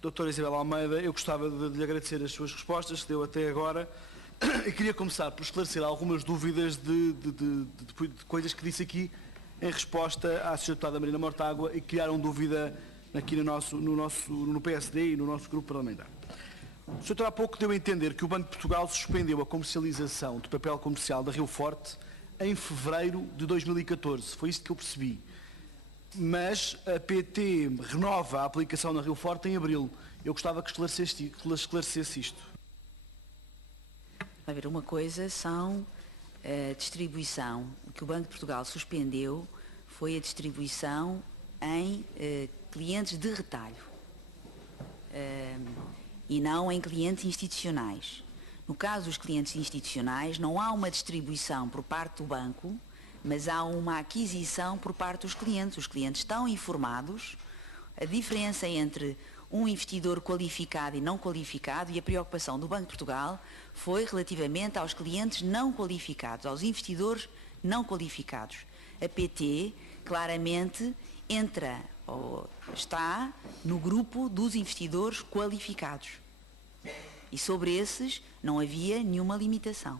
Doutora Isabel Almeida, eu gostava de lhe agradecer as suas respostas que deu até agora e queria começar por esclarecer algumas dúvidas de coisas que disse aqui em resposta à Sra. Deputada Marina Mortágua e que criaram dúvida aqui no PSD e no nosso grupo parlamentar. O Sr. há pouco deu a entender que o Banco de Portugal suspendeu a comercialização de papel comercial da Rio Forte em fevereiro de 2014. Foi isso que eu percebi. Mas a PT renova a aplicação na Rio Forte em abril. Eu gostava que esclarecesse isto. A ver, uma coisa são a distribuição. O que o Banco de Portugal suspendeu foi a distribuição em clientes de retalho e não em clientes institucionais. No caso dos clientes institucionais, não há uma distribuição por parte do banco, mas há uma aquisição por parte dos clientes. Os clientes estão informados. A diferença entre um investidor qualificado e não qualificado, e a preocupação do Banco de Portugal foi relativamente aos clientes não qualificados, aos investidores não qualificados. A PT claramente entra ou está no grupo dos investidores qualificados. E sobre esses não havia nenhuma limitação.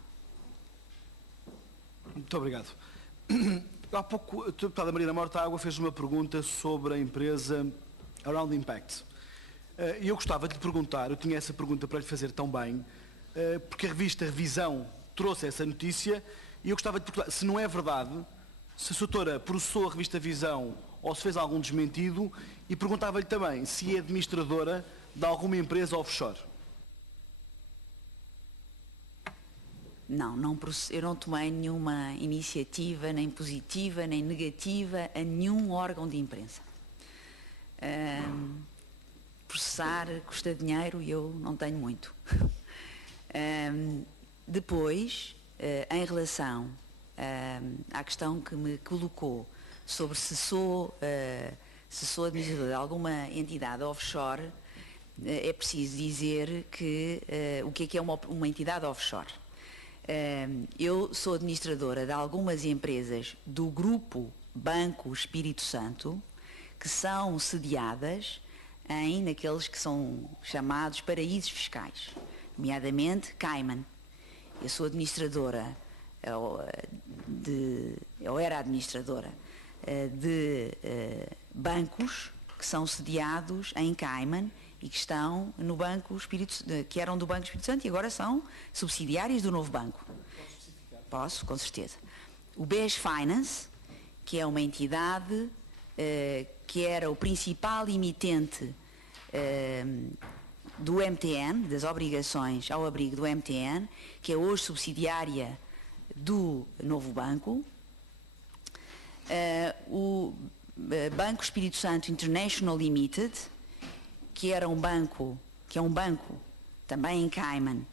Muito obrigado. Há pouco a deputada Marina Mortágua fez uma pergunta sobre a empresa Around Impact. E eu gostava de lhe perguntar, eu tinha essa pergunta para lhe fazer tão bem, porque a revista Visão trouxe essa notícia, e eu gostava de perguntar se não é verdade, se a doutora processou a revista Visão ou se fez algum desmentido, e perguntava-lhe também se é administradora de alguma empresa offshore. Não, eu não tomei nenhuma iniciativa, nem positiva, nem negativa, a nenhum órgão de imprensa. Processar custa dinheiro e eu não tenho muito. Depois, em relação à questão que me colocou sobre se sou administrador de alguma entidade offshore, é preciso dizer que o que é uma entidade offshore. Eu sou administradora de algumas empresas do grupo Banco Espírito Santo que são sediadas naqueles que são chamados paraísos fiscais, nomeadamente Cayman. Eu sou administradora, eu era administradora de bancos que são sediados em Cayman e que estão no Banco que eram do Banco Espírito Santo e agora são subsidiários do novo banco. Posso, com certeza. O BES Finance, que é uma entidade que era o principal emitente do MTN, das obrigações ao abrigo do MTN, que é hoje subsidiária do novo banco. O Banco Espírito Santo International Limited, que é um banco também em Cayman,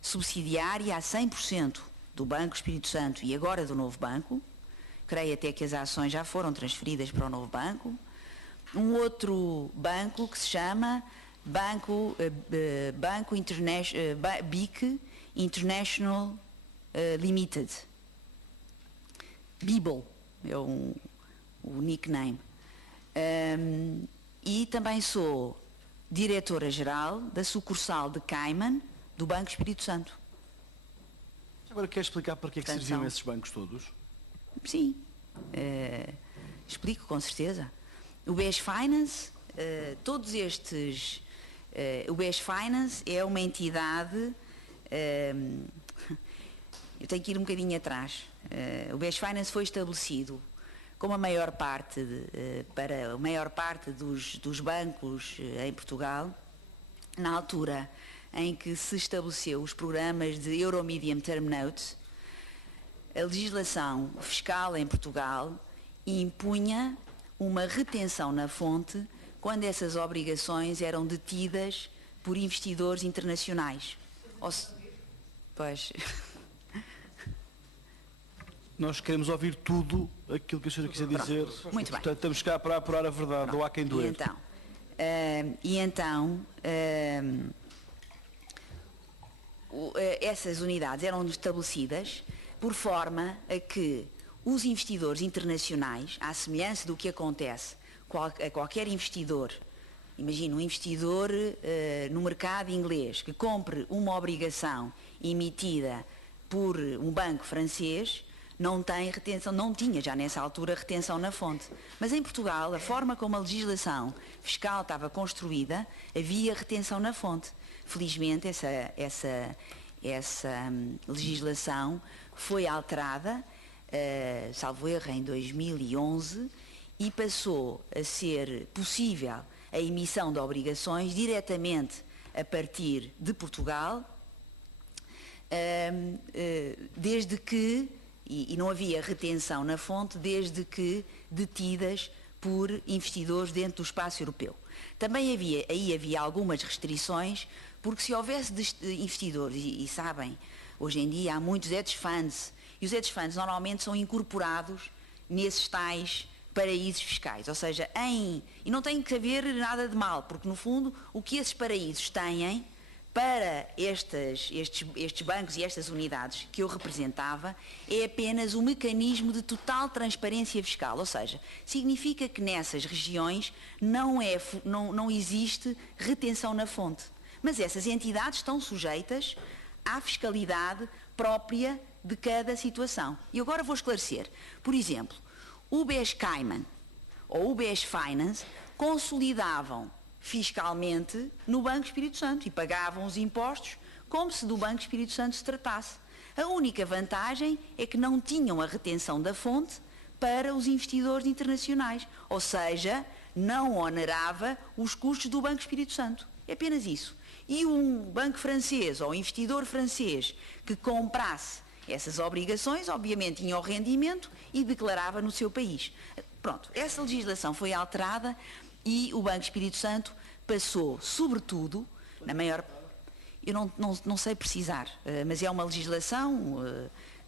subsidiária a 100% do Banco Espírito Santo e agora do novo banco. Creio até que as ações já foram transferidas para o novo banco. Um outro banco que se chama BIC International Limited. Bibel é o nickname. E também sou diretora-geral da sucursal de Cayman do Banco Espírito Santo. Agora quer explicar para que é que serviam esses bancos todos? Sim, explico com certeza. O BES Finance, todos estes... o BES Finance é uma entidade... eu tenho que ir um bocadinho atrás. O BES Finance foi estabelecido como para a maior parte dos bancos em Portugal, na altura em que se estabeleceu os programas de Euro Medium Term Notes. A legislação fiscal em Portugal impunha uma retenção na fonte quando essas obrigações eram detidas por investidores internacionais. Pois... Nós queremos ouvir tudo aquilo que a senhora quiser dizer. Muito bem. Portanto, estamos cá para apurar a verdade. Pronto. Ou há quem doer. E então, essas unidades eram estabelecidas por forma a que os investidores internacionais, à semelhança do que acontece a qualquer investidor imagina um investidor no mercado inglês que compre uma obrigação emitida por um banco francês, não tem retenção, não tinha já nessa altura retenção na fonte. Mas em Portugal, a forma como a legislação fiscal estava construída, havia retenção na fonte. Felizmente, essa legislação foi alterada, salvo erro, em 2011, e passou a ser possível a emissão de obrigações diretamente a partir de Portugal, desde que, e não havia retenção na fonte, desde que detidas por investidores dentro do espaço europeu. Também havia algumas restrições, porque se houvesse investidores, e sabem, hoje em dia há muitos hedge funds, e os hedge funds normalmente são incorporados nesses tais paraísos fiscais, ou seja, e não tem que haver nada de mal, porque no fundo o que esses paraísos têm para estes bancos e estas unidades que eu representava é apenas um mecanismo de total transparência fiscal, ou seja, significa que nessas regiões não existe retenção na fonte, mas essas entidades estão sujeitas à fiscalidade própria de cada situação. E agora vou esclarecer. Por exemplo, o BES Cayman ou o BES Finance consolidavam fiscalmente no Banco Espírito Santo e pagavam os impostos como se do Banco Espírito Santo se tratasse. A única vantagem é que não tinham a retenção da fonte para os investidores internacionais, ou seja, não onerava os custos do Banco Espírito Santo. É apenas isso. E um banco francês ou investidor francês que comprasse essas obrigações, obviamente tinha o rendimento e declarava no seu país. Pronto, essa legislação foi alterada e o Banco Espírito Santo passou, sobretudo, na maior... Eu não sei precisar, mas é uma legislação,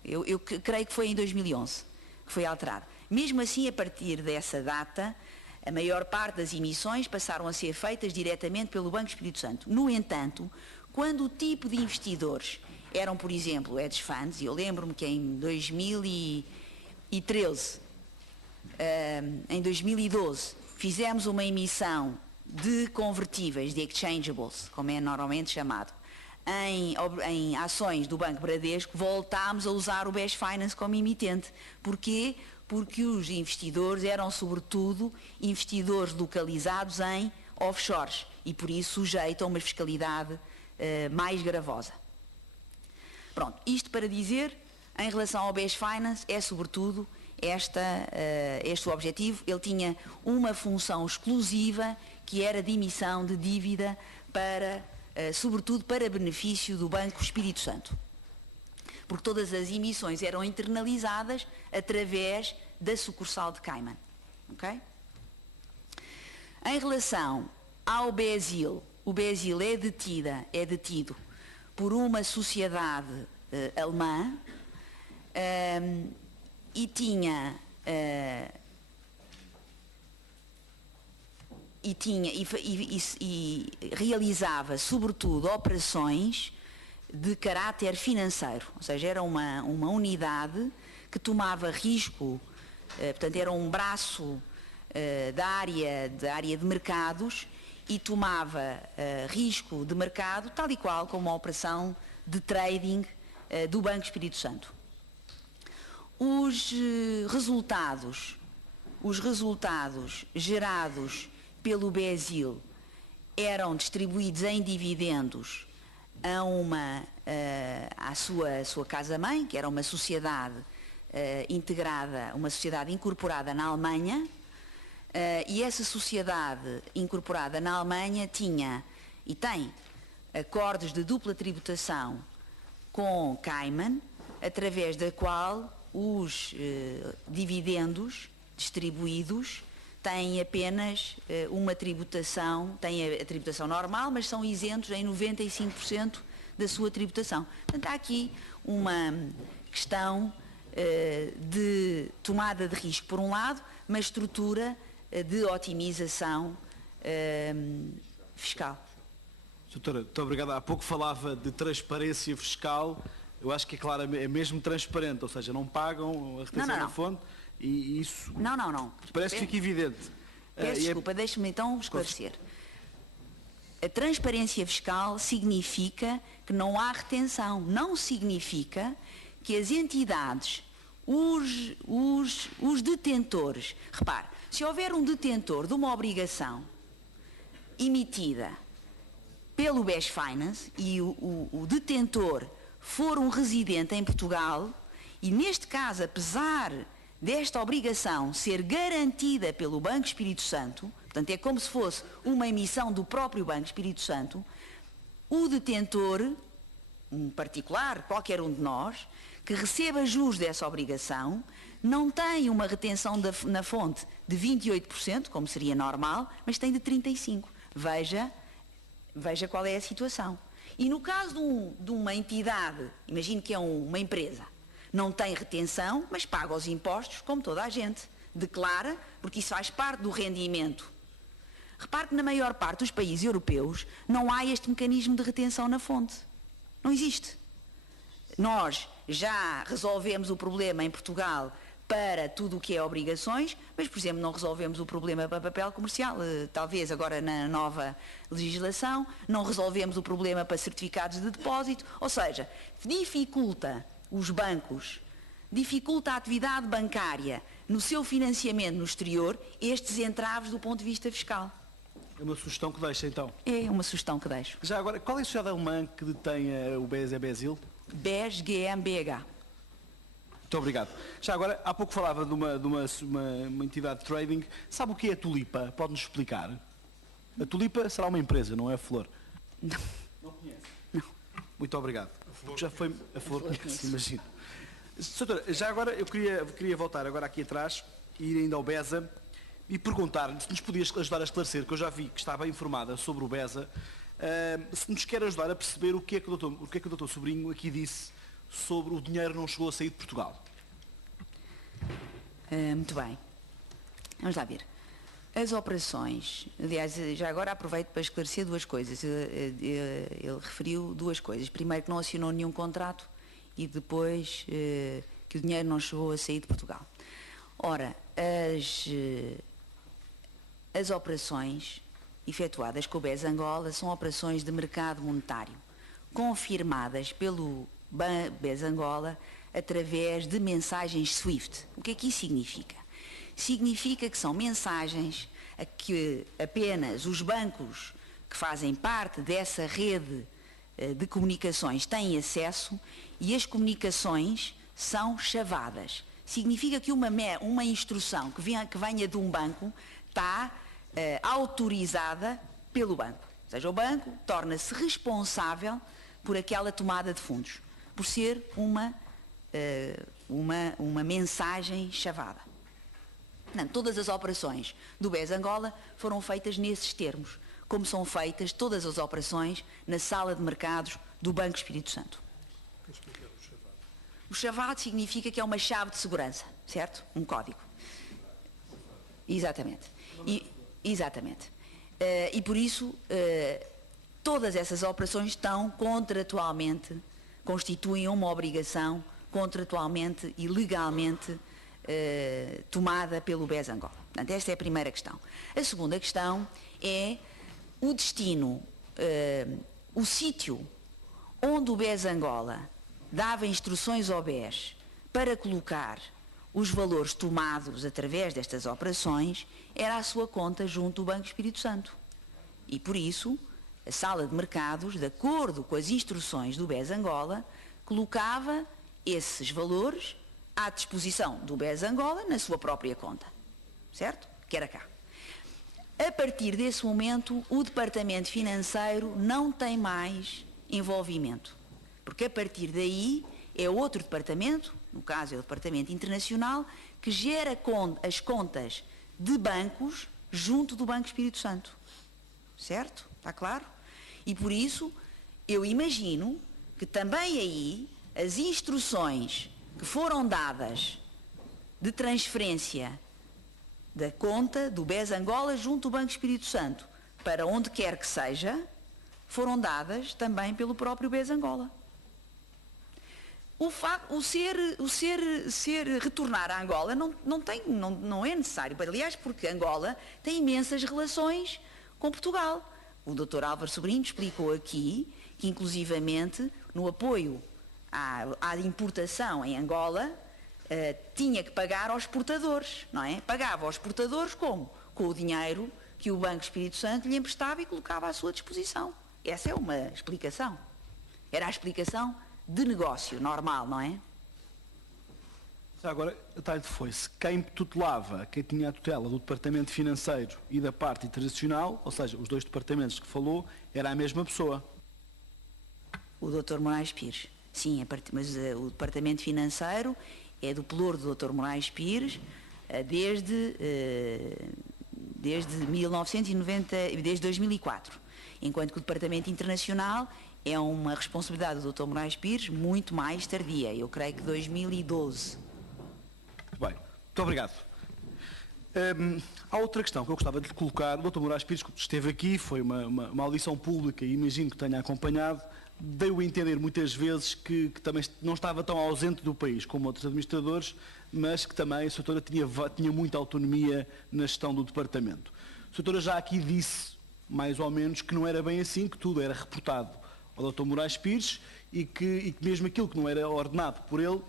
eu creio que foi em 2011 que foi alterada. Mesmo assim, a partir dessa data, a maior parte das emissões passaram a ser feitas diretamente pelo Banco Espírito Santo. No entanto, quando o tipo de investidores eram, por exemplo, hedge funds, e eu lembro-me que em 2013, em 2012, fizemos uma emissão de convertíveis, de exchangeables, como é normalmente chamado, em ações do Banco Bradesco, voltámos a usar o BES Finance como emitente. Porquê? Porque os investidores eram, sobretudo, investidores localizados em offshores e, por isso, sujeitos a uma fiscalidade mais gravosa. Pronto, isto para dizer, em relação ao BES Finance, é, sobretudo, este o objetivo. Ele tinha uma função exclusiva, que era de emissão de dívida, sobretudo para benefício do Banco Espírito Santo. Porque todas as emissões eram internalizadas através da sucursal de Cayman. Okay? Em relação ao BESIL, o BESIL é detido por uma sociedade alemã e realizava, sobretudo, operações de caráter financeiro, ou seja, era uma unidade que tomava risco, portanto, era um braço da área de mercados e tomava risco de mercado, tal e qual como a operação de trading do Banco Espírito Santo. Os resultados gerados pelo BESIL eram distribuídos em dividendos à sua casa-mãe, que era uma sociedade integrada, uma sociedade incorporada na Alemanha, e essa sociedade incorporada na Alemanha tinha e tem acordos de dupla tributação com Cayman, através da qual os dividendos distribuídos têm apenas uma tributação, têm a tributação normal, mas são isentos em 95% da sua tributação. Portanto, há aqui uma questão de tomada de risco, por um lado, mas estrutura de otimização fiscal. Doutora, muito obrigado. Há pouco falava de transparência fiscal. Eu acho que é claro, é mesmo transparente, ou seja, não pagam a retenção da fonte e isso... Não. Parece que fica evidente. Peço desculpa, deixe-me então esclarecer. a transparência fiscal significa que não há retenção, não significa que as entidades, os detentores, repare, se houver um detentor de uma obrigação emitida pelo BES Finance e o detentor for um residente em Portugal, e neste caso, apesar desta obrigação ser garantida pelo Banco Espírito Santo, portanto é como se fosse uma emissão do próprio Banco Espírito Santo, o detentor, um particular, qualquer um de nós, que receba juros dessa obrigação, não tem uma retenção na fonte de 28%, como seria normal, mas tem de 35%. Veja qual é a situação. E no caso de uma entidade, imagine que é uma empresa, não tem retenção, mas paga os impostos como toda a gente. Declara, porque isso faz parte do rendimento. Repare que na maior parte dos países europeus não há este mecanismo de retenção na fonte. Não existe. Nós já resolvemos o problema em Portugal para tudo o que é obrigações, mas, por exemplo, não resolvemos o problema para papel comercial, talvez agora na nova legislação, não resolvemos o problema para certificados de depósito, ou seja, dificulta os bancos, dificulta a atividade bancária no seu financiamento no exterior estes entraves do ponto de vista fiscal. É uma sugestão que deixa, então? É uma sugestão que deixo. Já agora, qual é a sociedade alemã que detém o BES e a BESIL? BES GmbH. Muito obrigado. Já agora, há pouco falava de uma entidade de trading. Sabe o que é a Tulipa? Pode-nos explicar? A Tulipa será uma empresa, não é a Flor? Não. Não conhece? Não. Muito obrigado. Já foi a Flor conhece, imagino. Doutora, já agora eu queria voltar agora aqui atrás, ir ainda ao BESA e perguntar-lhe se nos podia ajudar a esclarecer, que eu já vi que está bem informada sobre o BESA, se nos quer ajudar a perceber o que é que o doutor Sobrinho aqui disse sobre o dinheiro não chegou a sair de Portugal. Muito bem. Vamos lá ver. As operações, aliás, já agora aproveito para esclarecer duas coisas. Ele referiu duas coisas. Primeiro, que não assinou nenhum contrato e depois que o dinheiro não chegou a sair de Portugal. Ora, as operações efetuadas com o BES Angola são operações de mercado monetário, confirmadas pelo BES Angola através de mensagens SWIFT. O que é que isso significa? Significa que são mensagens a que apenas os bancos que fazem parte dessa rede de comunicações têm acesso e as comunicações são chavadas. Significa que uma instrução que venha de um banco está autorizada pelo banco. Ou seja, o banco torna-se responsável por aquela tomada de fundos, por ser uma mensagem chavada. Não, todas as operações do BES Angola foram feitas nesses termos, como são feitas todas as operações na sala de mercados do Banco Espírito Santo. O chavado significa que é uma chave de segurança, certo? Um código. Exatamente. Exatamente. E por isso, todas essas operações estão contratualmente, constituem uma obrigação contratualmente e legalmente tomada pelo BES Angola. Portanto, esta é a primeira questão. A segunda questão é o destino, o sítio onde o BES Angola dava instruções ao BES para colocar os valores tomados através destas operações era a sua conta junto do Banco Espírito Santo. E por isso, a sala de mercados, de acordo com as instruções do BES Angola, colocava esses valores à disposição do BES Angola na sua própria conta, certo? Que era cá. A partir desse momento, o Departamento Financeiro não tem mais envolvimento, porque a partir daí é outro departamento, no caso é o Departamento Internacional, que gera as contas de bancos junto do Banco Espírito Santo, certo? Está claro? E por isso, eu imagino que também aí as instruções que foram dadas de transferência da conta do BES Angola junto do Banco Espírito Santo para onde quer que seja, foram dadas também pelo próprio BES Angola. Retornar a Angola não é necessário, aliás, porque Angola tem imensas relações com Portugal, O Dr. Álvaro Sobrinho explicou aqui que, inclusivamente, no apoio à importação em Angola, tinha que pagar aos exportadores, não é? Pagava aos exportadores como? Com o dinheiro que o Banco Espírito Santo lhe emprestava e colocava à sua disposição. Essa é uma explicação. Era a explicação de negócio normal, não é? Agora, a tarde foi-se quem tutelava, quem tinha a tutela do Departamento Financeiro e da parte internacional, ou seja, os dois departamentos que falou, era a mesma pessoa. O Dr. Moraes Pires. Sim, mas o Departamento Financeiro é do pelour do Dr. Moraes Pires desde 1990, desde 2004. Enquanto que o Departamento Internacional é uma responsabilidade do Dr. Moraes Pires muito mais tardia, eu creio que 2012. Muito bem, muito obrigado. Há outra questão que eu gostava de lhe colocar. O Dr. Moraes Pires esteve aqui, foi uma audição pública e imagino que tenha acompanhado. Deu a entender muitas vezes que também não estava tão ausente do país como outros administradores, mas que também a Sra. tinha muita autonomia na gestão do departamento. A Sra. já aqui disse, mais ou menos, que não era bem assim, que tudo era reportado ao Dr. Moraes Pires e que mesmo aquilo que não era ordenado por ele,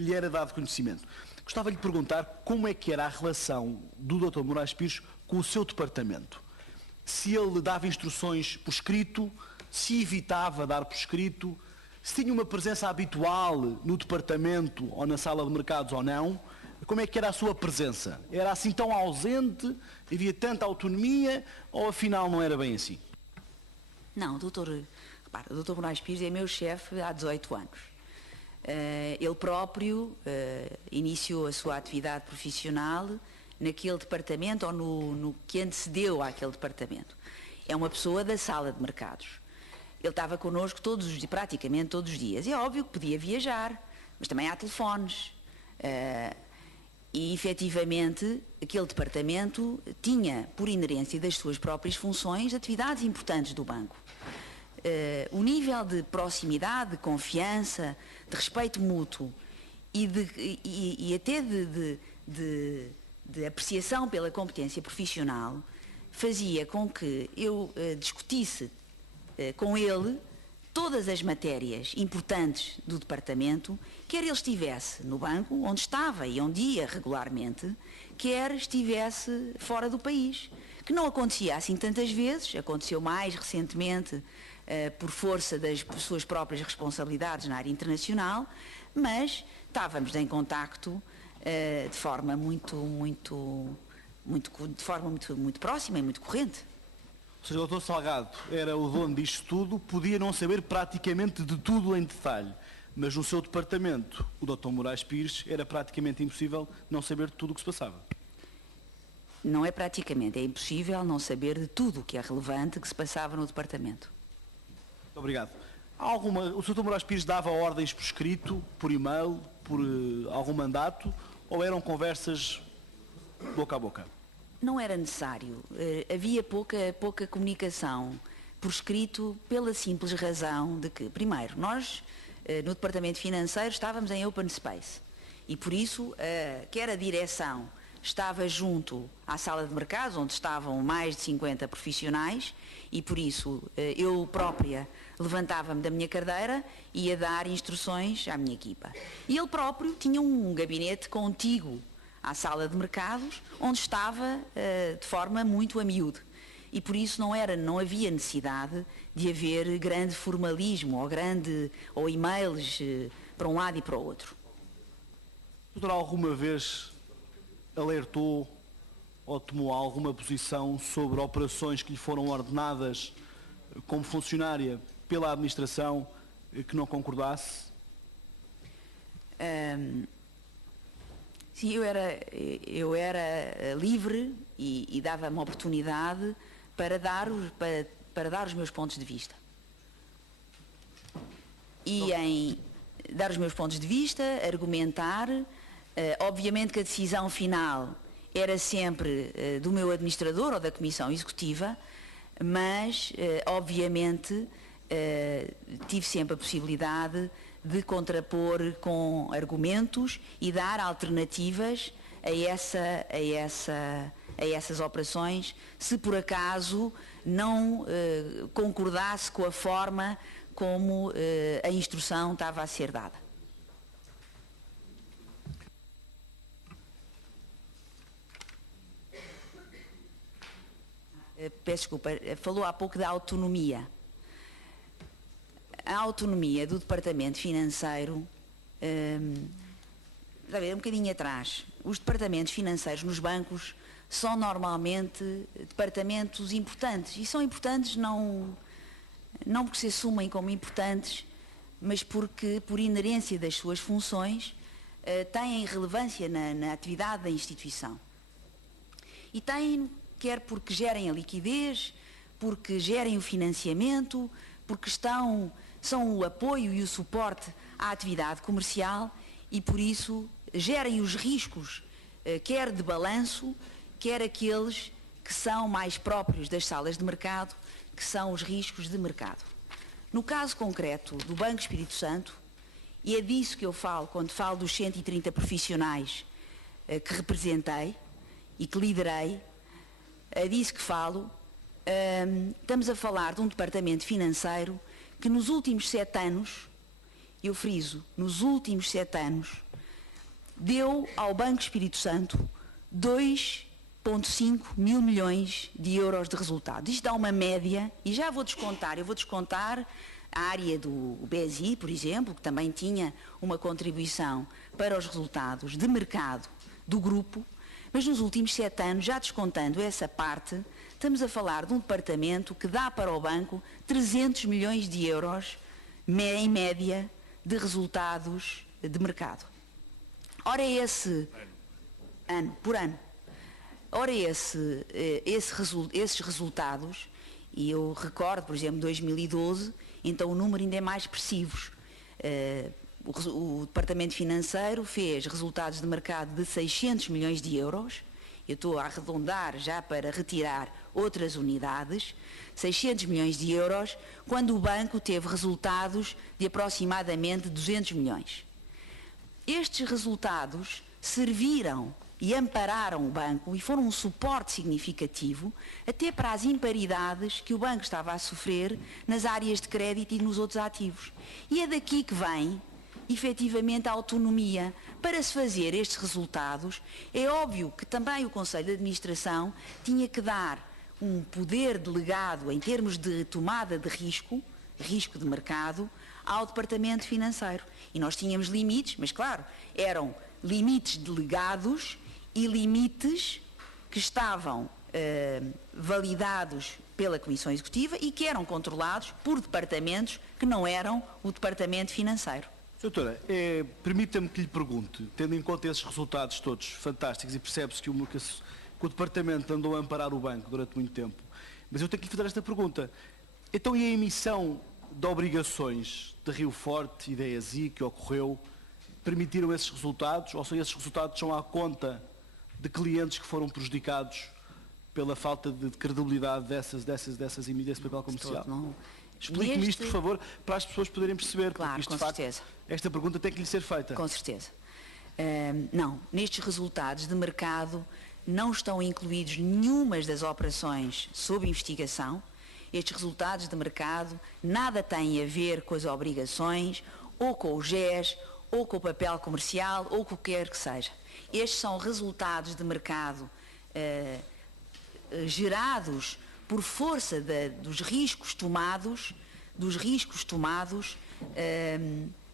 lhe era dado conhecimento. Gostava de lhe perguntar como é que era a relação do Dr. Moraes Pires com o seu departamento. Se ele dava instruções por escrito, se evitava dar por escrito, se tinha uma presença habitual no departamento ou na sala de mercados ou não. Como é que era a sua presença? Era assim tão ausente? Havia tanta autonomia ou afinal não era bem assim? Não, repara, o Dr. Moraes Pires é meu chefe há 18 anos. Ele próprio iniciou a sua atividade profissional naquele departamento ou no que antecedeu àquele departamento. É uma pessoa da sala de mercados. Ele estava connosco praticamente todos os dias. É óbvio que podia viajar, mas também há telefones. E, efetivamente, aquele departamento tinha, por inerência das suas próprias funções, atividades importantes do banco. O nível de proximidade, de confiança, de respeito mútuo e até de apreciação pela competência profissional fazia com que eu discutisse com ele todas as matérias importantes do departamento, quer ele estivesse no banco, onde estava e onde ia regularmente, quer estivesse fora do país, que não acontecia assim tantas vezes, aconteceu mais recentemente por força das suas próprias responsabilidades na área internacional, mas estávamos em contacto de forma muito próxima e muito corrente. Ou seja, o Dr. Salgado era o dono disto tudo, podia não saber praticamente de tudo em detalhe, mas no seu departamento, o Dr. Moraes Pires, era praticamente impossível não saber de tudo o que se passava. Não é praticamente, é impossível não saber de tudo o que é relevante que se passava no departamento. Muito obrigado. O Dr. Moraes Pires dava ordens por escrito, por e-mail, por algum mandato, ou eram conversas boca a boca? Não era necessário. Havia pouca comunicação por escrito pela simples razão de que, primeiro, nós no Departamento Financeiro estávamos em open space e por isso quer a direção estava junto à sala de mercados onde estavam mais de 50 profissionais e por isso eu própria levantava-me da minha cadeira e ia dar instruções à minha equipa. E ele próprio tinha um gabinete contíguo à sala de mercados, onde estava de forma muito a miúdo. E por isso não havia necessidade de haver grande formalismo ou e-mails para um lado e para o outro. O doutor alguma vez alertou ou tomou alguma posição sobre operações que lhe foram ordenadas como funcionária pela administração que não concordasse? Sim, eu era livre e dava-me oportunidade para dar os meus pontos de vista. E em dar os meus pontos de vista, argumentar, obviamente que a decisão final era sempre do meu administrador ou da Comissão Executiva, mas obviamente tive sempre a possibilidade de contrapor com argumentos e dar alternativas a essas operações, se por acaso não concordasse com a forma como a instrução estava a ser dada. Peço desculpa, falou há pouco da autonomia. A autonomia do Departamento Financeiro, um bocadinho atrás, os departamentos financeiros nos bancos são normalmente departamentos importantes, e são importantes não porque se assumem como importantes, mas porque, por inerência das suas funções, têm relevância na atividade da instituição. E têm, quer porque gerem a liquidez, porque gerem o financiamento, porque são o apoio e o suporte à atividade comercial e, por isso, gerem os riscos, quer de balanço, quer aqueles que são mais próprios das salas de mercado, que são os riscos de mercado. No caso concreto do Banco Espírito Santo, e é disso que eu falo quando falo dos 130 profissionais que representei e que liderei, é disso que falo, estamos a falar de um departamento financeiro que nos últimos 7 anos, eu friso, nos últimos 7 anos, deu ao Banco Espírito Santo 2,5 mil milhões de euros de resultado. Isto dá uma média, e já vou descontar, eu vou descontar a área do BSI, por exemplo, que também tinha uma contribuição para os resultados de mercado do grupo, mas nos últimos 7 anos, já descontando essa parte, estamos a falar de um departamento que dá para o banco 300 milhões de euros, em média, de resultados de mercado. Ora, esse ano, por ano, ora, esses resultados, e eu recordo, por exemplo, 2012, então o número ainda é mais expressivo. O Departamento Financeiro fez resultados de mercado de 600 milhões de euros, eu estou a arredondar já para retirar outras unidades, 600 milhões de euros, quando o banco teve resultados de aproximadamente 200 milhões. Estes resultados serviram e ampararam o banco e foram um suporte significativo até para as imparidades que o banco estava a sofrer nas áreas de crédito e nos outros ativos. E é daqui que vem, efetivamente, a autonomia para se fazer estes resultados. É óbvio que também o Conselho de Administração tinha que dar um poder delegado em termos de tomada de risco de mercado, ao Departamento Financeiro. E nós tínhamos limites, mas claro, eram limites delegados e limites que estavam validados pela Comissão Executiva e que eram controlados por departamentos que não eram o Departamento Financeiro. Doutora, permita-me que lhe pergunte, tendo em conta esses resultados todos fantásticos, e percebe-se que o Departamento andou a amparar o banco durante muito tempo, mas eu tenho que lhe fazer esta pergunta. Então, e a emissão de obrigações de Rio Forte e da ESI que ocorreu, permitiram esses resultados, ou seja, esses resultados são à conta de clientes que foram prejudicados pela falta de credibilidade desse papel comercial? Explique-me isto, por favor, para as pessoas poderem perceber. Claro, isto, com certeza. Esta pergunta tem que lhe ser feita. Com certeza. Não, nestes resultados de mercado não estão incluídos nenhumas das operações sob investigação. Estes resultados de mercado nada têm a ver com as obrigações, ou com o GES, ou com o papel comercial, ou com o que quer que seja. Estes são resultados de mercado gerados por força dos riscos tomados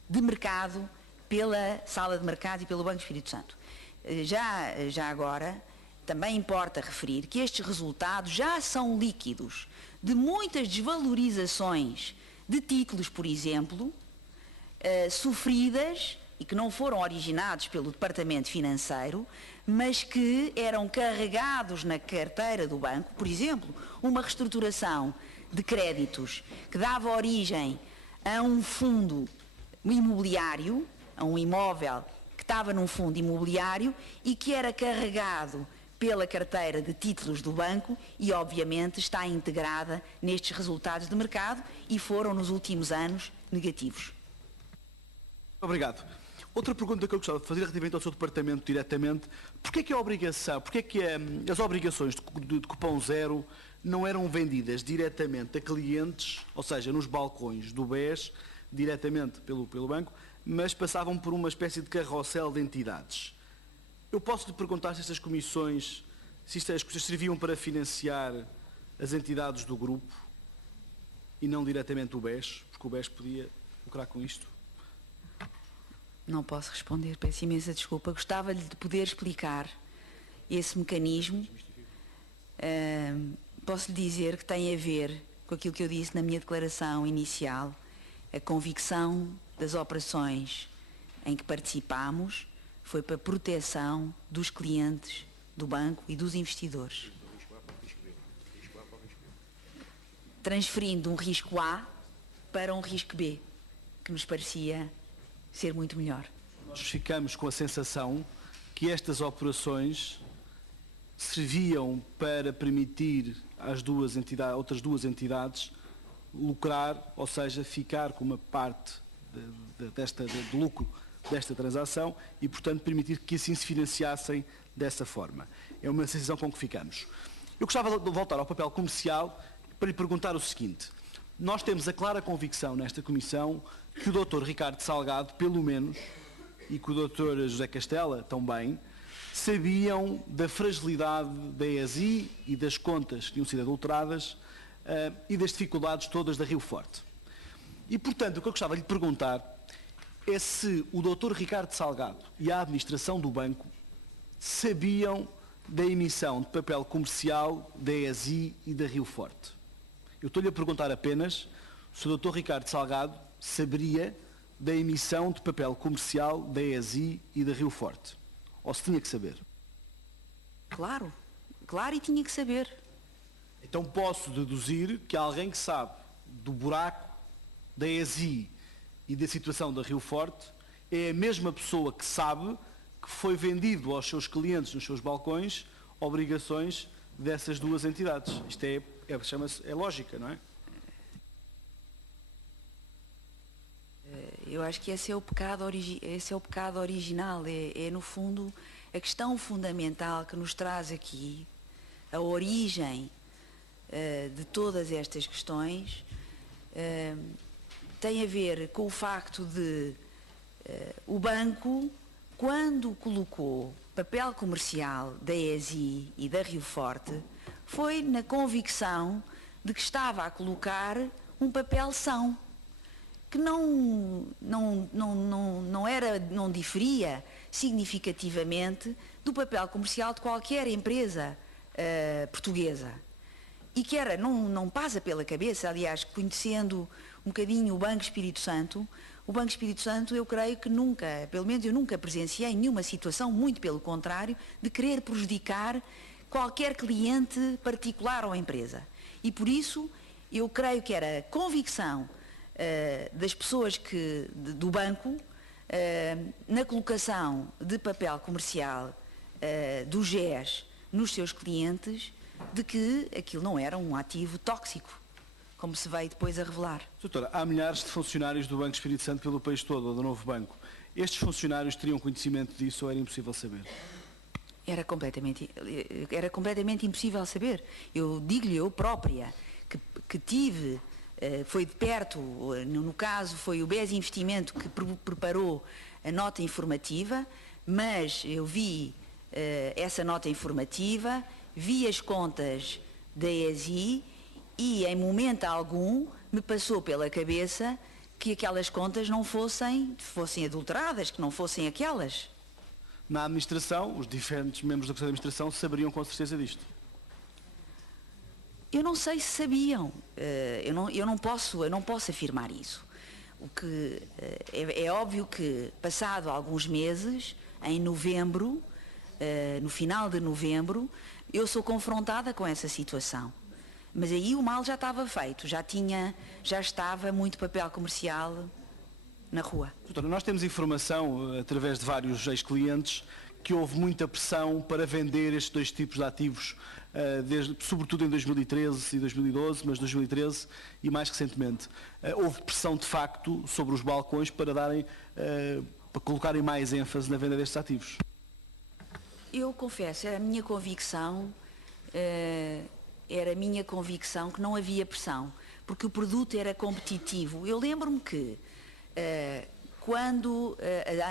de mercado pela Sala de Mercado e pelo Banco Espírito Santo. Já agora, também importa referir que estes resultados já são líquidos de muitas desvalorizações de títulos, por exemplo, sofridas e que não foram originados pelo Departamento Financeiro, mas que eram carregados na carteira do banco. Por exemplo, uma reestruturação de créditos que dava origem a um fundo imobiliário, a um imóvel que estava num fundo imobiliário e que era carregado pela carteira de títulos do banco e, obviamente, está integrada nestes resultados de mercado e foram, nos últimos anos, negativos. Obrigado. Outra pergunta que eu gostava de fazer relativamente ao seu departamento diretamente, porquê é que a obrigação, porquê é que as obrigações de cupom zero não eram vendidas diretamente a clientes, ou seja, nos balcões do BES, diretamente pelo banco, mas passavam por uma espécie de carrossel de entidades. Eu posso lhe perguntar se estas comissões, se estas coisas serviam para financiar as entidades do grupo e não diretamente o BES, porque o BES podia lucrar com isto? Não posso responder, peço imensa desculpa. Gostava-lhe de poder explicar esse mecanismo. Posso lhe dizer que tem a ver com aquilo que eu disse na minha declaração inicial, a convicção das operações em que participámos foi para a proteção dos clientes do banco e dos investidores. Transferindo um risco A para um risco B, que nos parecia ser muito melhor. Nós ficamos com a sensação que estas operações serviam para permitir às outras duas entidades lucrar, ou seja, ficar com uma parte do lucro desta transação e, portanto, permitir que assim se financiassem dessa forma. É uma sensação com que ficamos. Eu gostava de voltar ao papel comercial para lhe perguntar o seguinte. Nós temos a clara convicção nesta Comissão que o Dr. Ricardo Salgado, pelo menos, e que o Dr. José Castela também, sabiam da fragilidade da ESI e das contas que tinham sido adulteradas e das dificuldades todas da Rio Forte. E, portanto, o que eu gostava de lhe perguntar é se o Dr. Ricardo Salgado e a administração do banco sabiam da emissão de papel comercial da ESI e da Rio Forte. Eu estou-lhe a perguntar apenas se o Dr. Ricardo Salgado saberia da emissão de papel comercial da ESI e da Rio Forte. Ou se tinha que saber. Claro, claro, e tinha que saber. Então posso deduzir que alguém que sabe do buraco da ESI e da situação da Rio Forte é a mesma pessoa que sabe que foi vendido aos seus clientes nos seus balcões obrigações dessas duas entidades. Isto é lógica, não é? Eu acho que esse é o pecado original, é no fundo a questão fundamental que nos traz aqui, a origem de todas estas questões, tem a ver com o facto de o banco, quando colocou papel comercial da ESI e da Rio Forte, foi na convicção de que estava a colocar um papel são, que não diferia significativamente do papel comercial de qualquer empresa portuguesa. E que não passa pela cabeça, aliás, conhecendo um bocadinho o Banco Espírito Santo, eu creio que nunca, pelo menos eu nunca presenciei nenhuma situação, muito pelo contrário, de querer prejudicar qualquer cliente particular ou empresa. E por isso, eu creio que era convicção das pessoas do banco, na colocação de papel comercial do GES nos seus clientes, de que aquilo não era um ativo tóxico, como se veio depois a revelar. Doutora, há milhares de funcionários do Banco Espírito Santo pelo país todo, ou do novo banco. Estes funcionários teriam conhecimento disso ou era impossível saber? Era completamente impossível saber. Eu digo-lhe, eu própria, que tive, foi de perto, no caso foi o BES Investimento que preparou a nota informativa, mas eu vi essa nota informativa, vi as contas da ESI e em momento algum me passou pela cabeça que aquelas contas não fossem adulteradas, que não fossem aquelas. Na administração, os diferentes membros da Conselho de Administração saberiam com certeza disto? Eu não sei se sabiam, eu não posso afirmar isso. O que é óbvio que, passado alguns meses, em novembro, no final de novembro, eu sou confrontada com essa situação. Mas aí o mal já estava feito, já estava muito papel comercial na rua. Doutora, nós temos informação, através de vários ex-clientes, que houve muita pressão para vender estes dois tipos de ativos, sobretudo em 2013 e 2012, mas 2013 e mais recentemente. Houve pressão, de facto, sobre os balcões para colocarem mais ênfase na venda destes ativos. Eu confesso, a minha convicção era a minha convicção que não havia pressão, porque o produto era competitivo. Eu lembro-me que quando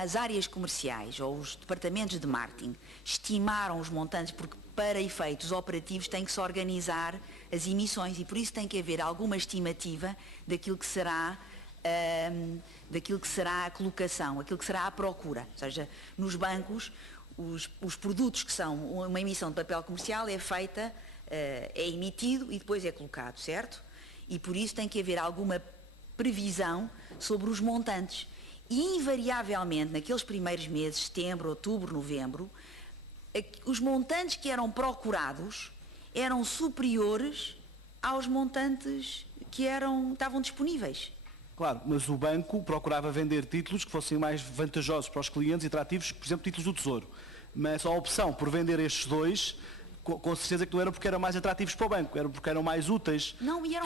as áreas comerciais ou os departamentos de marketing estimaram os montantes, porque para efeitos operativos tem que se organizar as emissões e por isso tem que haver alguma estimativa daquilo que será a colocação, aquilo que será a procura. Ou seja, nos bancos, os produtos que são uma emissão de papel comercial é feita, é emitido e depois é colocado, certo? E por isso tem que haver alguma previsão sobre os montantes. E invariavelmente, naqueles primeiros meses, setembro, outubro, novembro, os montantes que eram procurados eram superiores aos montantes que estavam disponíveis. Claro, mas o banco procurava vender títulos que fossem mais vantajosos para os clientes e atrativos, por exemplo, títulos do Tesouro. Mas a opção por vender estes dois, com certeza que não era porque eram mais atrativos para o banco, era porque eram mais úteis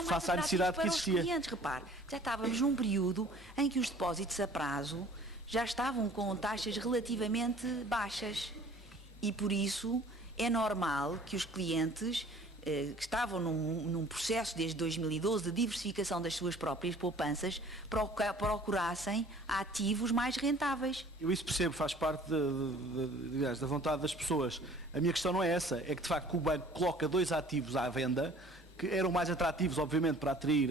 face à necessidade que existia. Os clientes, repare, já estávamos num período em que os depósitos a prazo já estavam com taxas relativamente baixas e por isso é normal que os clientes que estavam num processo desde 2012 de diversificação das suas próprias poupanças procurassem ativos mais rentáveis. Eu isso percebo, faz parte da vontade das pessoas. A minha questão não é essa, é que de facto o banco coloca dois ativos à venda que eram mais atrativos, obviamente, para atrair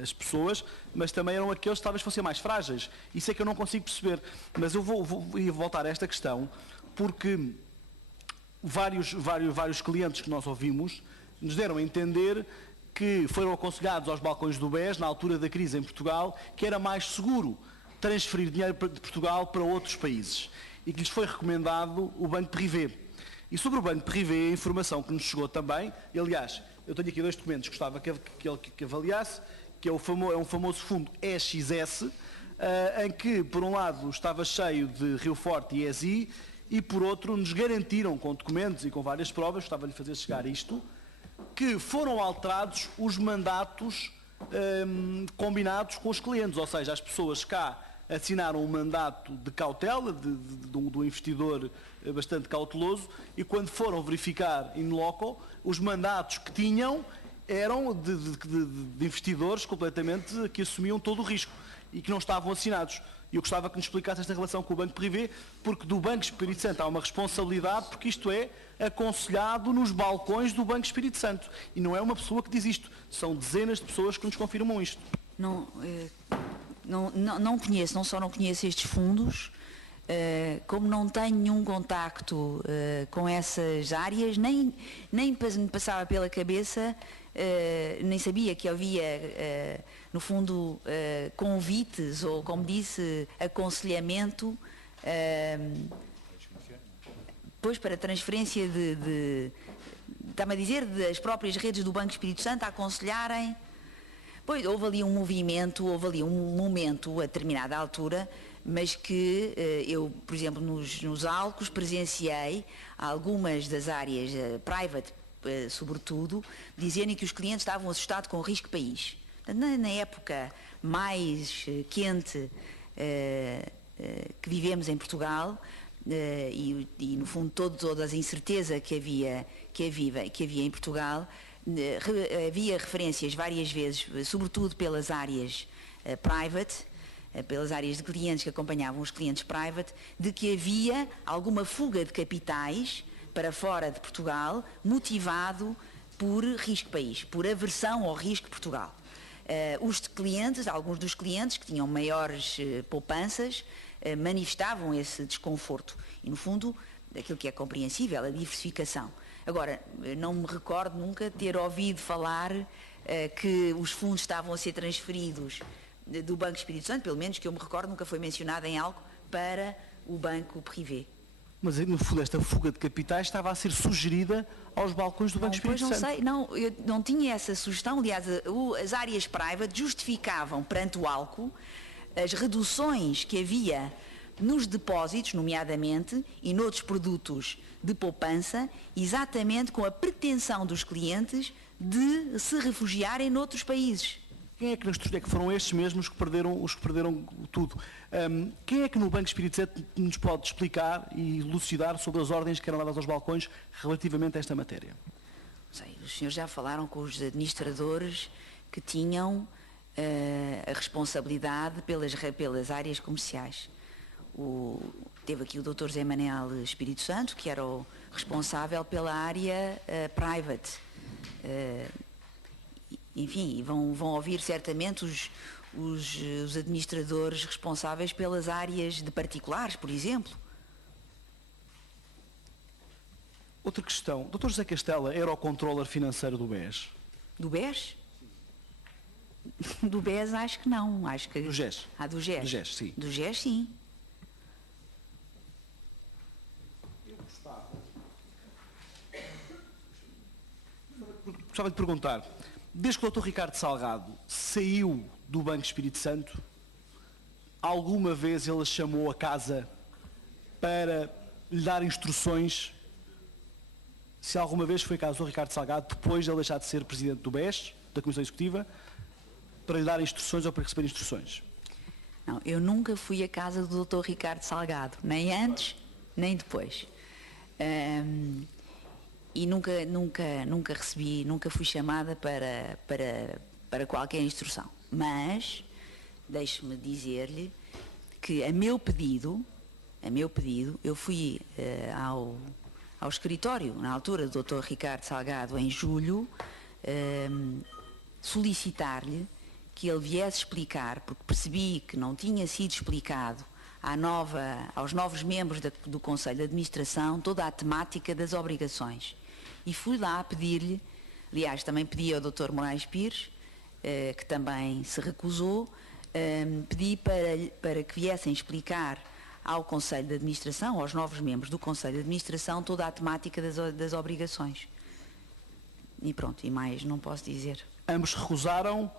as pessoas, mas também eram aqueles que talvez fossem mais frágeis. Isso é que eu não consigo perceber. Mas eu vou voltar a esta questão, porque vários clientes que nós ouvimos nos deram a entender que foram aconselhados aos balcões do BES, na altura da crise em Portugal, que era mais seguro transferir dinheiro de Portugal para outros países e que lhes foi recomendado o Banco Privé. E sobre o Banco Privé, a informação que nos chegou também, e, aliás, eu tenho aqui dois documentos que gostava que avaliasse, que é um famoso fundo EXS, em que, por um lado, estava cheio de Rio Forte e ESI, e por outro nos garantiram com documentos e com várias provas, estava-lhe a fazer chegar isto, que foram alterados os mandatos combinados com os clientes, ou seja, as pessoas cá assinaram um mandato de cautela do investidor bastante cauteloso e quando foram verificar in loco, os mandatos que tinham eram de investidores completamente que assumiam todo o risco e que não estavam assinados. E eu gostava que nos explicasse esta relação com o Banco Privé, porque do Banco Espírito Santo há uma responsabilidade, porque isto é aconselhado nos balcões do Banco Espírito Santo. E não é uma pessoa que diz isto, são dezenas de pessoas que nos confirmam isto. Não conheço, não só não conheço estes fundos, como não tenho nenhum contacto com essas áreas, nem me passava pela cabeça, nem sabia que havia, no fundo, convites ou, como disse, aconselhamento, pois para transferência está-me a dizer, das próprias redes do Banco Espírito Santo a aconselharem. Pois, houve ali um momento a determinada altura, mas que eu, por exemplo, nos ALCOs presenciei algumas das áreas private, sobretudo, dizerem que os clientes estavam assustados com o risco país. Na época mais quente que vivemos em Portugal, e no fundo toda a incerteza que havia em Portugal, havia referências várias vezes, sobretudo pelas áreas private, pelas áreas de clientes que acompanhavam os clientes private, de que havia alguma fuga de capitais para fora de Portugal, motivado por risco país, por aversão ao risco Portugal. Alguns dos clientes que tinham maiores poupanças, manifestavam esse desconforto. E, no fundo, aquilo que é compreensível, a diversificação. Agora, não me recordo nunca ter ouvido falar que os fundos estavam a ser transferidos do Banco Espírito Santo, pelo menos que eu me recordo, nunca foi mencionado em algo, para o Banco Privé. Mas, no fundo, esta fuga de capitais estava a ser sugerida aos balcões do Banco Espírito Santo. Pois não sei, eu não tinha essa sugestão. Aliás, as áreas private justificavam perante o ALCO as reduções que havia nos depósitos, nomeadamente, e noutros produtos de poupança, exatamente com a pretensão dos clientes de se refugiarem noutros países. Quem é que foram estes mesmos que perderam tudo? Quem é que no Banco Espírito Santo nos pode explicar e elucidar sobre as ordens que eram dadas aos balcões relativamente a esta matéria? sei, os senhores já falaram com os administradores que tinham a responsabilidade pelas áreas comerciais. Teve aqui o Dr. Zé Manel Espírito Santo, que era o responsável pela área private. Enfim, vão ouvir certamente os administradores responsáveis pelas áreas de particulares, por exemplo. Outra questão. Dr. José Castela era o controller financeiro do BES? Do BES? Do BES acho que não. Acho que... Do GES? Do GES. Do GES, sim. Do GES, sim. Gostava de perguntar, desde que o Dr. Ricardo Salgado saiu do Banco Espírito Santo, alguma vez ele chamou a casa para lhe dar instruções, se alguma vez foi caso do Ricardo Salgado, depois de ele deixar de ser presidente do BES, da Comissão Executiva, para lhe dar instruções ou para receber instruções? Não, eu nunca fui à casa do Dr. Ricardo Salgado, nem antes, nem depois. E nunca recebi, nunca fui chamada para qualquer instrução. Mas, deixe-me dizer-lhe que a meu pedido, eu fui ao escritório, na altura do Dr. Ricardo Salgado, em julho, solicitar-lhe que ele viesse explicar, porque percebi que não tinha sido explicado aos novos membros do Conselho de Administração toda a temática das obrigações. E fui lá pedir-lhe, aliás, também pedi ao Dr. Moraes Pires, que também se recusou, pedi para que viessem explicar ao Conselho de Administração, aos novos membros do Conselho de Administração, toda a temática das obrigações. E pronto, e mais não posso dizer. Ambos recusaram,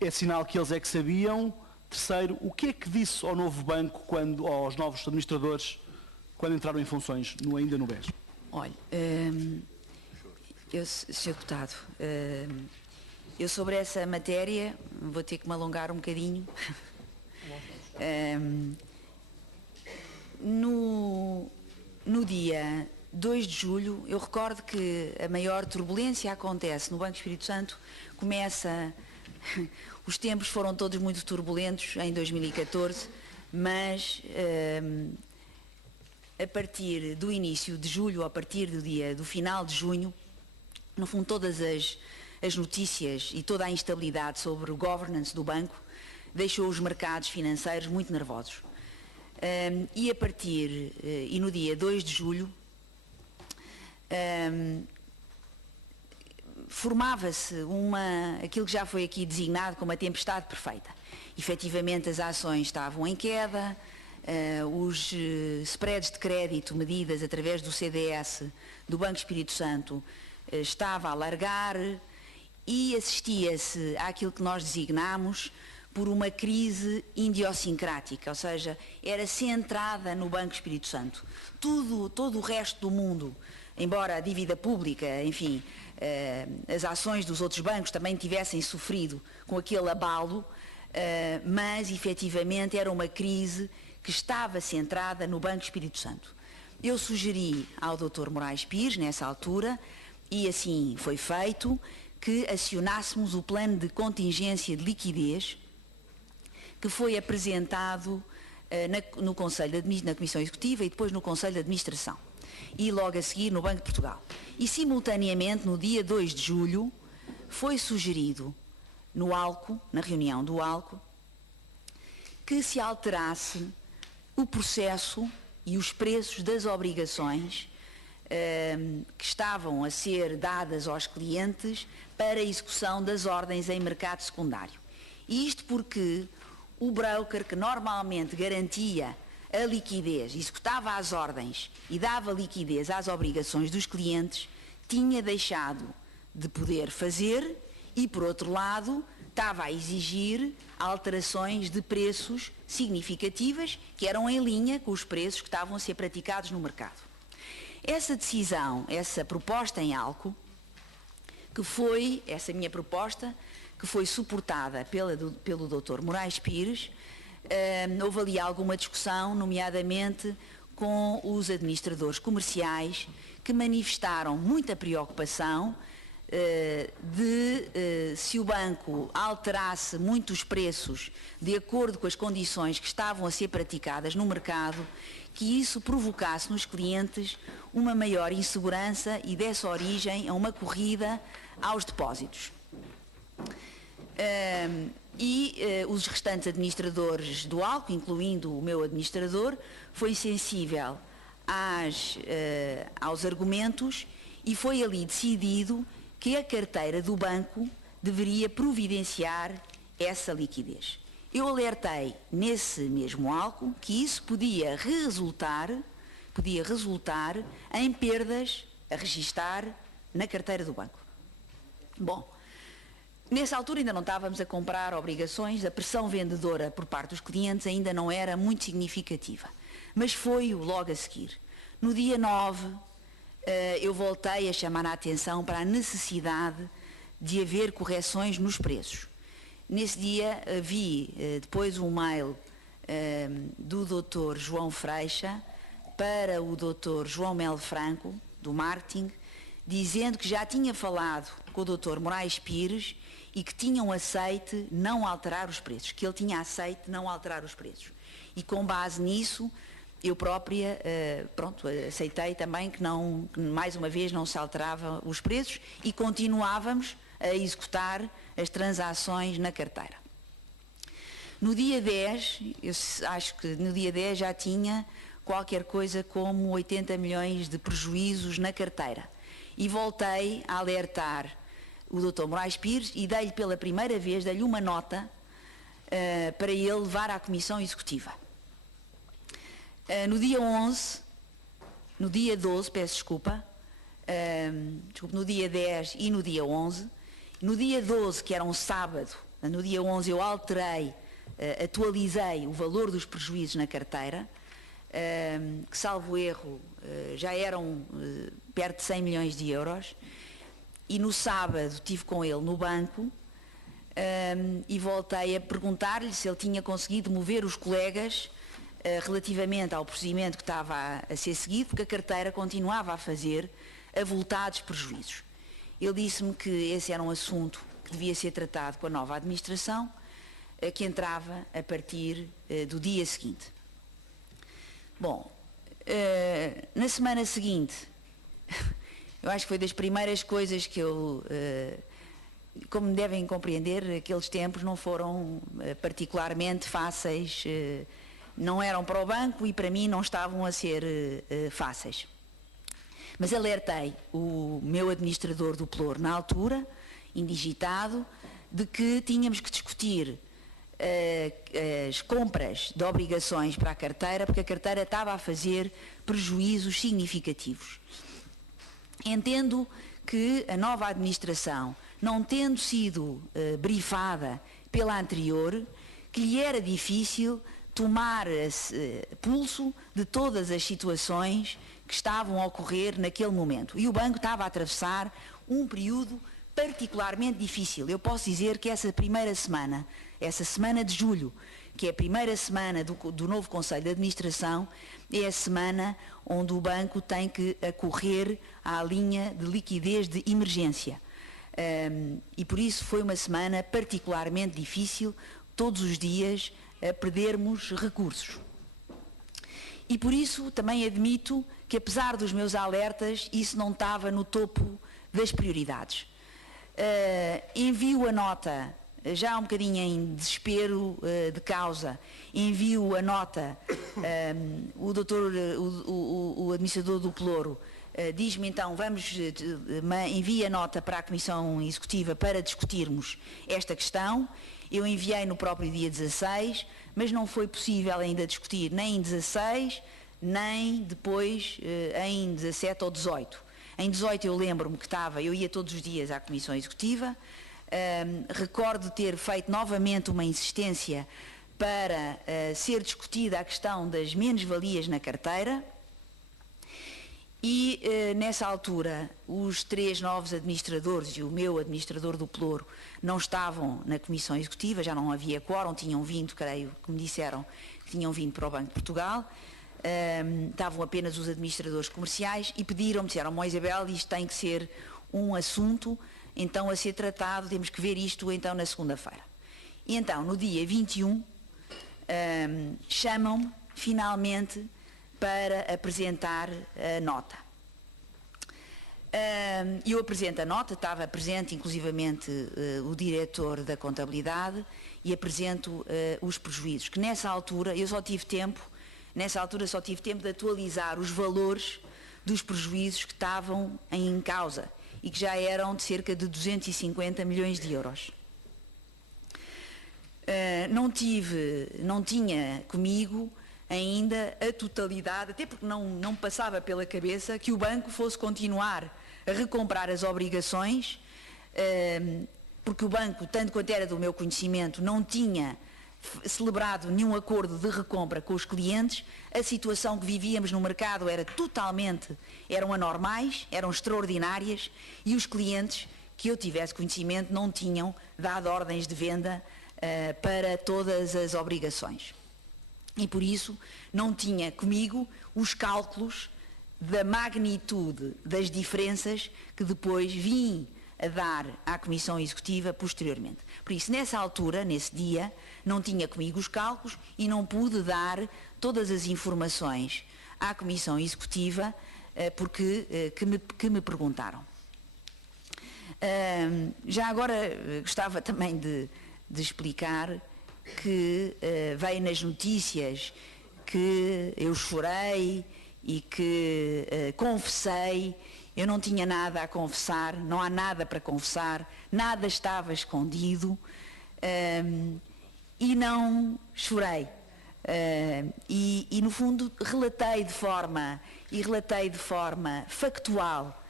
é sinal que eles é que sabiam. Terceiro, o que é que disse ao novo banco, aos novos administradores, quando entraram em funções, ainda no BES? Olha, Sr. Deputado, eu sobre essa matéria vou ter que me alongar um bocadinho. No dia 2 de julho, eu recordo que a maior turbulência acontece no Banco Espírito Santo, os tempos foram todos muito turbulentos em 2014, mas a partir do início de julho, a partir do final de junho, no fundo todas as notícias e toda a instabilidade sobre o governance do banco deixou os mercados financeiros muito nervosos. E no dia 2 de julho, formava-se aquilo que já foi aqui designado como a tempestade perfeita. Efetivamente as ações estavam em queda, os spreads de crédito medidas através do CDS do Banco Espírito Santo estava a alargar e assistia-se àquilo que nós designámos por uma crise idiosincrática, ou seja, era centrada no Banco Espírito Santo. Todo o resto do mundo, embora a dívida pública, enfim, as ações dos outros bancos também tivessem sofrido com aquele abalo, mas efetivamente era uma crise que estava centrada no Banco Espírito Santo. Eu sugeri ao Dr. Moraes Pires, nessa altura, e assim foi feito, que acionássemos o plano de contingência de liquidez que foi apresentado no Conselho na Comissão Executiva e depois no Conselho de Administração e logo a seguir no Banco de Portugal. E simultaneamente, no dia 2 de julho, foi sugerido no ALCO, na reunião do ALCO, que se alterasse o processo e os preços das obrigações que estavam a ser dadas aos clientes para a execução das ordens em mercado secundário. E isto porque o broker que normalmente garantia a liquidez, executava as ordens e dava liquidez às obrigações dos clientes, tinha deixado de poder fazer e, por outro lado, estava a exigir alterações de preços significativas que eram em linha com os preços que estavam a ser praticados no mercado. Essa decisão, essa proposta em ALCO, essa minha proposta, que foi suportada pelo Dr. Moraes Pires, houve ali alguma discussão, nomeadamente com os administradores comerciais, que manifestaram muita preocupação se o banco alterasse muito os preços de acordo com as condições que estavam a ser praticadas no mercado, que isso provocasse nos clientes uma maior insegurança e desse origem a uma corrida aos depósitos. Os restantes administradores do ALCO, incluindo o meu administrador, foi sensível aos argumentos e foi ali decidido que a carteira do banco deveria providenciar essa liquidez. Eu alertei nesse mesmo ALCO que isso podia resultar em perdas a registar na carteira do banco. Bom, nessa altura ainda não estávamos a comprar obrigações, a pressão vendedora por parte dos clientes ainda não era muito significativa, mas foi logo a seguir. No dia 9, eu voltei a chamar a atenção para a necessidade de haver correções nos preços. Nesse dia vi depois um mail do Dr. João Freixa para o Dr. João Melo Franco, do marketing, dizendo que já tinha falado com o Dr. Moraes Pires e que tinham aceite não alterar os preços, que ele tinha aceite não alterar os preços. E com base nisso, eu própria, aceitei também que mais uma vez não se alterava os preços e continuávamos a executar as transações na carteira. No dia 10, eu acho que no dia 10 já tinha qualquer coisa como 80 milhões de prejuízos na carteira. E voltei a alertar o Dr. Moraes Pires e dei-lhe pela primeira vez, dei-lhe uma nota para ele levar à Comissão Executiva. No dia 11, no dia 12, peço desculpa, no dia 10 e no dia 11, no dia 12, que era um sábado, no dia 11 eu alterei, atualizei o valor dos prejuízos na carteira, que salvo erro já eram perto de 100 milhões de euros, e no sábado estive com ele no banco e voltei a perguntar-lhe se ele tinha conseguido mover os colegas relativamente ao procedimento que estava a ser seguido, porque a carteira continuava a fazer avultados prejuízos. Ele disse-me que esse era um assunto que devia ser tratado com a nova administração, que entrava a partir do dia seguinte. Bom, na semana seguinte, eu acho que foi das primeiras coisas que eu, como devem compreender, aqueles tempos não foram particularmente fáceis, não eram para o banco e para mim não estavam a ser fáceis. Mas alertei o meu administrador do Ploro na altura, indigitado, de que tínhamos que discutir as compras de obrigações para a carteira, porque a carteira estava a fazer prejuízos significativos. Entendo que a nova administração, não tendo sido brifada pela anterior, que lhe era difícil tomar pulso de todas as situações que estavam a ocorrer naquele momento. E o banco estava a atravessar um período particularmente difícil. Eu posso dizer que essa primeira semana, essa semana de julho, que é a primeira semana do novo Conselho de Administração, é a semana onde o banco tem que acorrer à linha de liquidez de emergência. E por isso foi uma semana particularmente difícil, todos os dias a perdermos recursos. E por isso também admito que, apesar dos meus alertas, isso não estava no topo das prioridades. Envio a nota, já um bocadinho em desespero de causa, envio a nota, o administrador do Ploro diz-me então, envia a nota para a Comissão Executiva para discutirmos esta questão. Eu enviei no próprio dia 16, mas não foi possível ainda discutir nem em 16, nem depois em 17 ou 18. Em 18 eu lembro-me que eu ia todos os dias à Comissão Executiva, recordo ter feito novamente uma insistência para ser discutida a questão das menos-valias na carteira e nessa altura os 3 novos administradores e o meu administrador do Ploro não estavam na Comissão Executiva, já não havia quórum, tinham vindo, creio que me disseram que tinham vindo para o Banco de Portugal. estavam apenas os administradores comerciais e pediram-me, disseram-me: "Ó Isabel, isto tem que ser um assunto então a ser tratado, temos que ver isto então na segunda-feira." E então, no dia 21, chamam-me finalmente para apresentar a nota. Eu apresento a nota, estava presente inclusivamente o diretor da contabilidade, e apresento os prejuízos, que nessa altura eu só tive tempo de atualizar os valores dos prejuízos que estavam em causa e que já eram de cerca de 250 milhões de euros. Não tinha comigo ainda a totalidade, até porque não passava pela cabeça que o banco fosse continuar a recomprar as obrigações, porque o banco, tanto quanto era do meu conhecimento, não tinha celebrado nenhum acordo de recompra com os clientes. A situação que vivíamos no mercado eram anormais, eram extraordinárias, e os clientes que eu tivesse conhecimento não tinham dado ordens de venda para todas as obrigações. E por isso não tinha comigo os cálculos da magnitude das diferenças que depois vim a dar à Comissão Executiva posteriormente. Por isso, nessa altura, nesse dia, não tinha comigo os cálculos e não pude dar todas as informações à Comissão Executiva que me perguntaram. Já agora gostava também de explicar que veio nas notícias que eu chorei e que confessei. Eu não tinha nada a confessar, não há nada para confessar, nada estava escondido, e não chorei. E no fundo relatei de forma factual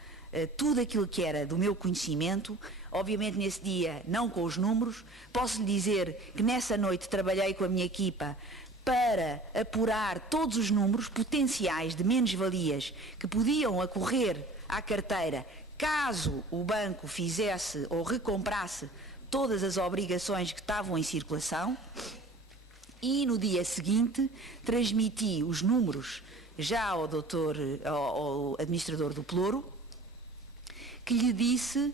tudo aquilo que era do meu conhecimento. Obviamente nesse dia não com os números. Posso lhe dizer que nessa noite trabalhei com a minha equipa para apurar todos os números potenciais de menos-valias que podiam ocorrer à carteira caso o banco fizesse ou recomprasse todas as obrigações que estavam em circulação. E no dia seguinte transmiti os números já ao administrador do Pelouro, que lhe disse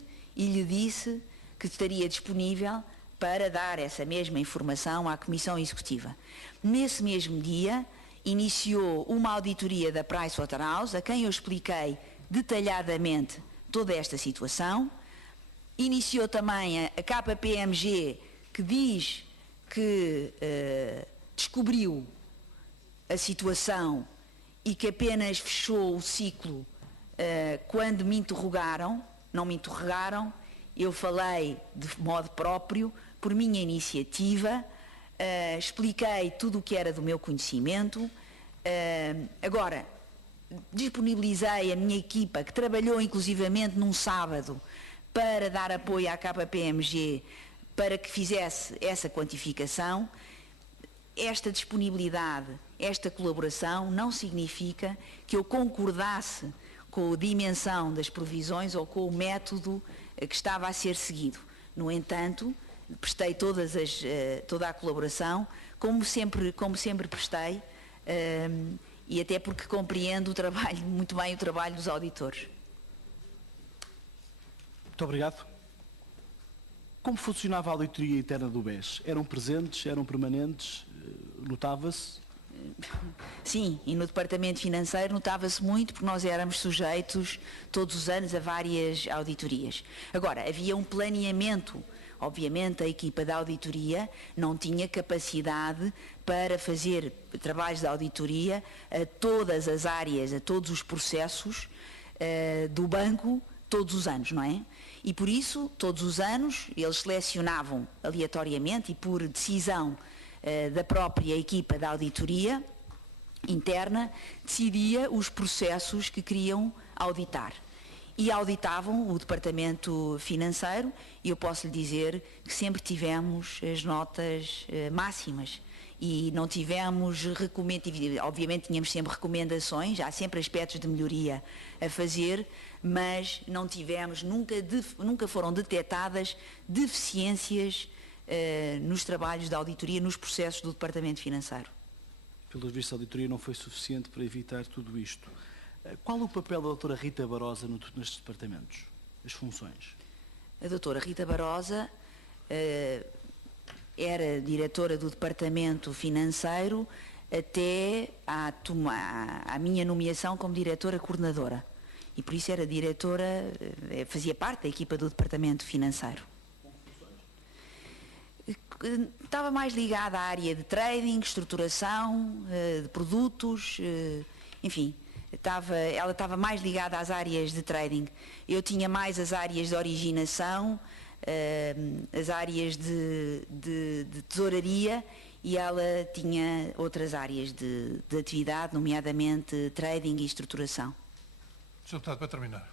que estaria disponível para dar essa mesma informação à Comissão Executiva. Nesse mesmo dia iniciou uma auditoria da Pricewaterhouse, a quem eu expliquei detalhadamente toda esta situação. Iniciou também a KPMG, que diz que descobriu a situação e que apenas fechou o ciclo quando me interrogaram. Não me interrogaram, eu falei de modo próprio, por minha iniciativa, expliquei tudo o que era do meu conhecimento. Agora, disponibilizei a minha equipa, que trabalhou inclusivamente num sábado, para dar apoio à KPMG para que fizesse essa quantificação. Esta disponibilidade, esta colaboração não significa que eu concordasse com a dimensão das provisões ou com o método que estava a ser seguido. No entanto, prestei toda a colaboração, como sempre prestei, e até porque compreendo muito bem o trabalho dos auditores. Muito obrigado. Como funcionava a auditoria interna do BES? Eram presentes, eram permanentes, notava-se? Sim, e no Departamento Financeiro notava-se muito, porque nós éramos sujeitos todos os anos a várias auditorias. Agora, havia um planeamento. Obviamente a equipa da auditoria não tinha capacidade para fazer trabalhos de auditoria a todas as áreas, a todos os processos do banco, todos os anos, não é? E por isso, todos os anos, eles selecionavam aleatoriamente e por decisão da própria equipa da auditoria interna, decidia os processos que queriam auditar. E auditavam o Departamento Financeiro, e eu posso lhe dizer que sempre tivemos as notas máximas e não tivemos obviamente tínhamos sempre recomendações, há sempre aspectos de melhoria a fazer, mas não tivemos, nunca foram detectadas deficiências nos trabalhos da auditoria, nos processos do Departamento Financeiro. pelos vistos, a auditoria não foi suficiente para evitar tudo isto. Qual o papel da doutora Rita Barosa nestes departamentos? As funções? A doutora Rita Barosa era diretora do Departamento Financeiro até à minha nomeação como diretora coordenadora. E por isso era diretora, fazia parte da equipa do Departamento Financeiro. Estava mais ligada à área de trading, estruturação, de produtos, enfim, ela estava mais ligada às áreas de trading. Eu tinha mais as áreas de originação, as áreas de tesouraria, e ela tinha outras áreas de atividade, nomeadamente trading e estruturação. Sr. Deputado, para terminar.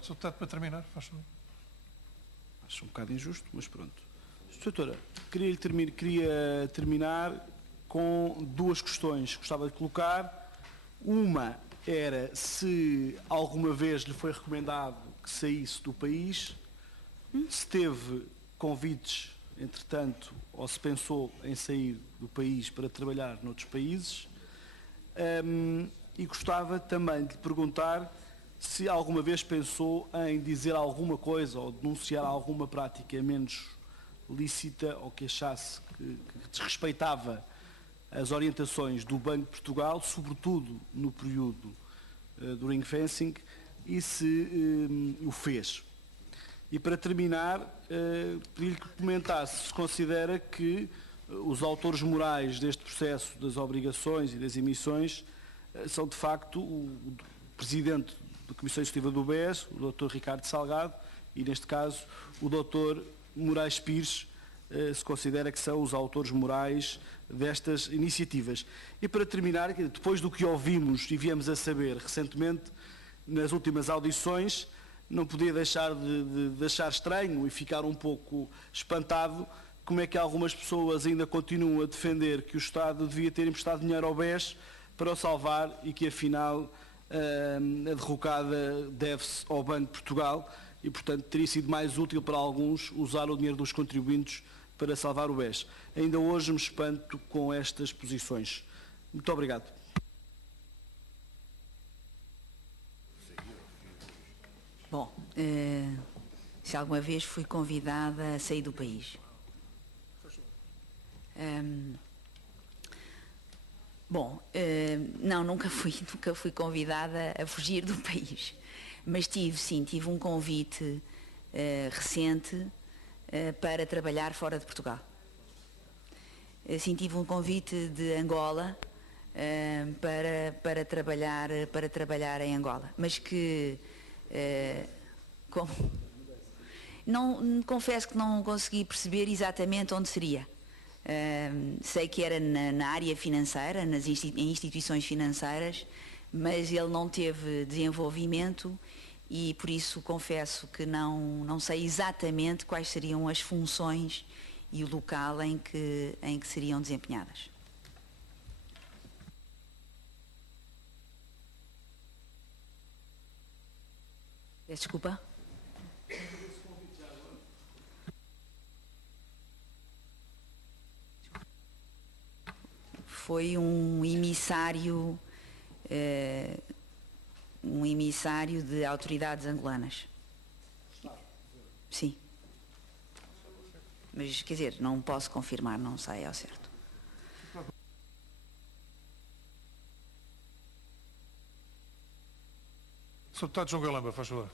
Sr. Deputado, para terminar, faz favor. Acho um bocado injusto, mas pronto. Doutora, queria terminar com duas questões que gostava de colocar. Uma era se alguma vez lhe foi recomendado que saísse do país, se teve convites, entretanto, ou se pensou em sair do país para trabalhar noutros países, e gostava também de lhe perguntar se alguma vez pensou em dizer alguma coisa ou denunciar alguma prática menos lícita ou que achasse que desrespeitava as orientações do Banco de Portugal, sobretudo no período do ring fencing, e se o fez. E para terminar, pedi-lhe que comentasse se considera que os autores morais deste processo das obrigações e das emissões são de facto o Presidente da Comissão Executiva do BES, o Dr. Ricardo Salgado, e neste caso o Dr. Moraes Pires, se considera que são os autores morais destas iniciativas. E para terminar, depois do que ouvimos e viemos a saber recentemente, nas últimas audições, não podia deixar de achar estranho e ficar um pouco espantado como é que algumas pessoas ainda continuam a defender que o Estado devia ter emprestado dinheiro ao BES para o salvar e que afinal a derrocada deve-se ao Banco de Portugal e, portanto, teria sido mais útil para alguns usar o dinheiro dos contribuintes para salvar o BES. Ainda hoje me espanto com estas posições. Muito obrigado. Bom, se alguma vez fui convidada a sair do país. Não, nunca fui convidada a fugir do país, mas tive um convite recente para trabalhar fora de Portugal. Tive um convite de Angola para trabalhar em Angola, mas que confesso que não consegui perceber exatamente onde seria. Sei que era na área financeira, em instituições financeiras, mas ele não teve desenvolvimento e por isso confesso que não sei exatamente quais seriam as funções e o local em que seriam desempenhadas. Peço desculpa. Foi um emissário de autoridades angolanas. Sim. Mas, quer dizer, não posso confirmar, não sei ao certo. Sr. Deputado João Galamba, faz favor.